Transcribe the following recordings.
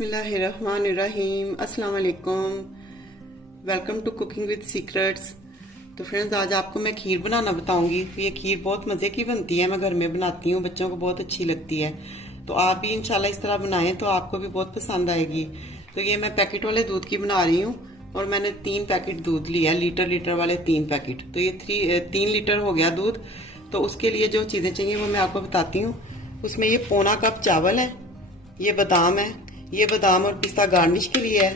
बिस्मिल्लाहिर्रहमानिर्रहीम, अस्सलाम वालेकुम। Welcome to cooking with secrets. तो फ्रेंड्स, आज आपको मैं खीर बनाना बताऊंगी। तो ये खीर बहुत मज़े की बनती है, मैं घर में बनाती हूँ, बच्चों को बहुत अच्छी लगती है। तो आप भी इंशाल्लाह इस तरह बनाएं तो आपको भी बहुत पसंद आएगी। तो ये मैं पैकेट वाले दूध की बना रही हूँ और मैंने 3 पैकेट दूध लिया, लीटर वाले 3 पैकेट। तो ये 3 लीटर हो गया दूध। तो उसके लिए जो चीज़ें चाहिए वो मैं आपको बताती हूँ। उसमें ये पौना कप चावल है, ये बादाम है, ये बादाम और पिस्ता गार्निश के लिए है,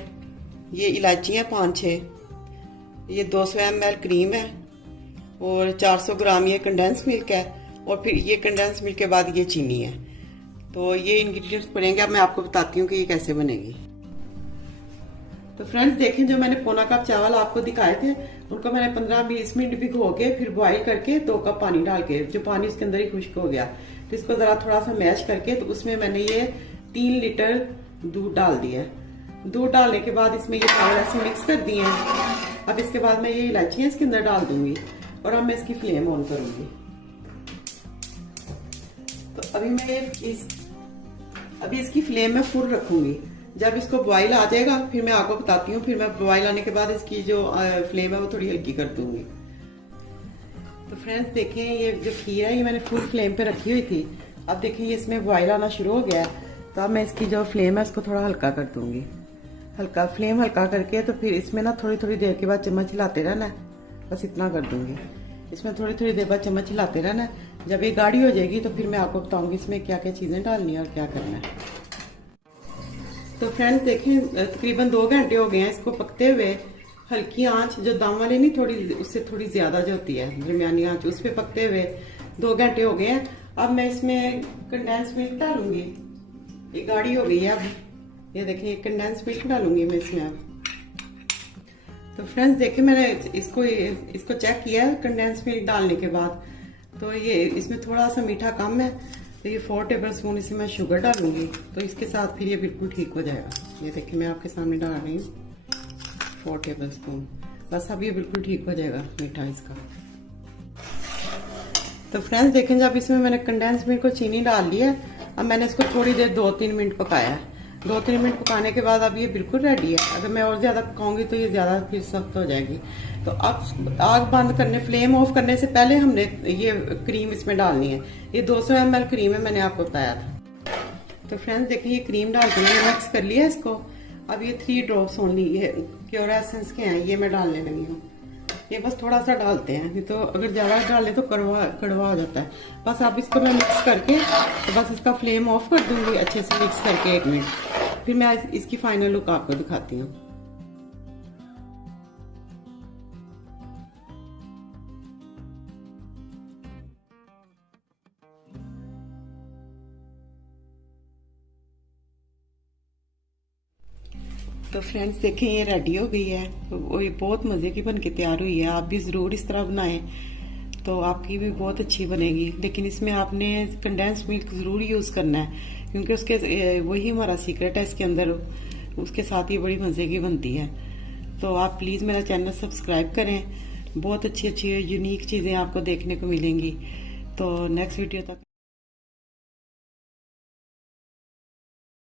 ये इलायचियाँ 5-6, ये 200 ml क्रीम है और 400 ग्राम ये कंडेंस मिल्क है और फिर ये कंडेंस मिल्क के बाद ये चीनी है। तो ये इंग्रेडिएंट्स पड़ेंगे। अब मैं आपको बताती हूँ कि ये कैसे बनेगी। तो फ्रेंड्स देखें, जो मैंने पौना कप चावल आपको दिखाए थे उनको मैंने 15-20 मिनट भिगो के फिर बॉईल करके 2 कप पानी डाल के, जो पानी उसके अंदर ही खुश्क हो गया, तो इसको जरा थोड़ा सा मैश करके तो उसमें मैंने ये 3 लीटर दूध डाल दिया है। दूध डालने के बाद इसमें ये चावल ऐसे मिक्स कर दिए हैं। अब इसके बाद मैं ये इलायचियाँ इसके अंदर डाल दूंगी और अब मैं इसकी फ्लेम ऑन करूंगी। तो अभी इसकी फ्लेम में फुल रखूंगी। जब इसको बॉईल आ जाएगा फिर मैं आपको बताती हूँ। फिर मैं बॉईल आने के बाद इसकी जो फ्लेम है वो थोड़ी हल्की कर दूंगी। तो फ्रेंड्स देखें, ये जो खीर है ये मैंने फुल फ्लेम पे रखी हुई थी। अब देखिए ये इसमें बॉईल आना शुरू हो गया है। तो अब मैं इसकी जो फ्लेम है उसको थोड़ा हल्का कर दूंगी। फ्लेम हल्का करके तो फिर इसमें ना थोड़ी देर के बाद चम्मच हिलाते रहना है। बस इतना कर दूंगी। इसमें थोड़ी देर बाद चम्मच हिलाते रहना है। जब ये गाढ़ी हो जाएगी तो फिर मैं आपको बताऊंगी इसमें क्या क्या चीजें डालनी है और क्या करना है। तो फ्रेंड्स देखें, तकरीबन 2 घंटे हो गए हैं इसको पकते हुए। हल्की आंच, जो दम वाली नहीं, थोड़ी उससे थोड़ी ज्यादा जो होती है दरमियानी आंच, उस पर पकते हुए 2 घंटे हो गए हैं। अब मैं इसमें कंडेंस मिल्क डालूंगी। ये गाढ़ी हो गई है। अब ये देखिए कंडेंस मिल्क डालूंगी मैं इसमें। अब तो फ्रेंड्स देखिए, मैंने इसको चेक किया कंडेंस मिल्क डालने के बाद। तो ये इसमें थोड़ा सा मीठा कम है, तो ये 4 टेबल स्पून इसमें मैं शुगर डालूंगी। तो इसके साथ फिर ये बिल्कुल ठीक हो जाएगा। ये देखिए मैं आपके सामने डाल रही हूँ 4 टेबल स्पून। बस अब ये बिल्कुल ठीक हो जाएगा मीठा इसका। तो फ्रेंड्स देखें, जब इसमें मैंने कंडेंस मिल्क और चीनी डाल ली है, अब मैंने इसको थोड़ी देर 2-3 मिनट पकाया है। 2-3 मिनट पकाने के बाद अब ये बिल्कुल रेडी है। अगर मैं और ज्यादा पकाऊंगी तो ये ज्यादा फिर सख्त हो जाएगी। तो अब आग बंद करने, फ्लेम ऑफ करने से पहले हमने ये क्रीम इसमें डालनी है। ये 200 ml क्रीम है, मैंने आपको बताया था। तो फ्रेंड्स देखिए, ये क्रीम डाल के मैंने मिक्स कर लिया इसको। अब ये 3 ड्रॉप्स ओनली ये प्योर एसेंस के हैं, ये मैं डालने लगी हूँ। ये बस थोड़ा सा डालते हैं, नहीं तो अगर ज्यादा डाले तो कड़वा हो जाता है। बस अब इसको मैं मिक्स करके तो बस इसका फ्लेम ऑफ कर दूंगी अच्छे से मिक्स करके 1 मिनट। फिर मैं इसकी फाइनल लुक आपको दिखाती हूँ। तो फ्रेंड्स देखें, ये रेडी हो गई है। वो ये बहुत मज़े की बन के तैयार हुई है। आप भी ज़रूर इस तरह बनाएं तो आपकी भी बहुत अच्छी बनेगी। लेकिन इसमें आपने कंडेंस मिल्क ज़रूर यूज़ करना है, क्योंकि उसके वही हमारा सीक्रेट है इसके अंदर। उसके साथ ही बड़ी मज़े की बनती है। तो आप प्लीज़ मेरा चैनल सब्सक्राइब करें। बहुत अच्छी यूनिक चीज़ें आपको देखने को मिलेंगी। तो नेक्स्ट वीडियो तक